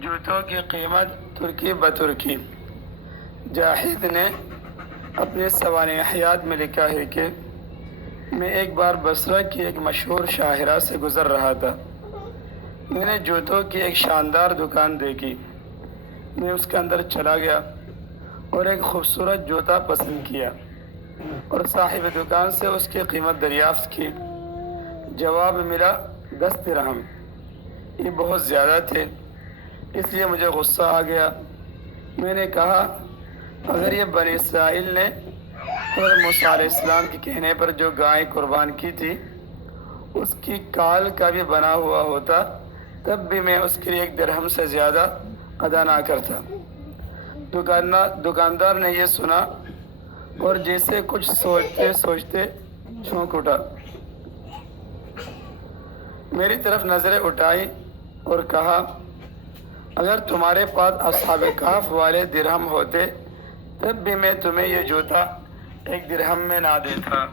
جوتوں کی قیمت ترکی بترکی۔ جاہد نے اپنے سوانح حیات میں لکھا ہے کہ میں ایک بار بصرہ کی ایک مشہور شاہراہ سے گزر رہا تھا۔ میں نے جوتوں کی ایک شاندار دکان دیکھی۔ میں اس کے اندر چلا گیا اور ایک خوبصورت جوتا پسند کیا اور صاحب دکان سے اس کی قیمت دریافت کی۔ جواب ملا 10 درہم۔ یہ بہت زیادہ تھے، اس لیے مجھے غصہ آ گیا۔ میں نے کہا اگر یہ بنی اسرائیل نے حضرت موسیٰ علیہ السلام کے کہنے پر جو گائے قربان کی تھی اس کی کال کا بھی بنا ہوا ہوتا تب بھی میں اس کے لیے 1 درہم سے زیادہ ادا نہ کرتا۔ دکاندار نے یہ سنا اور جیسے کچھ سوچتے سوچتے چونک اٹھا، میری طرف نظریں اٹھائی اور کہا اگر تمہارے پاس اصحاب کہف والے درہم ہوتے تب بھی میں تمہیں یہ جوتا 1 درہم میں نہ دیتا۔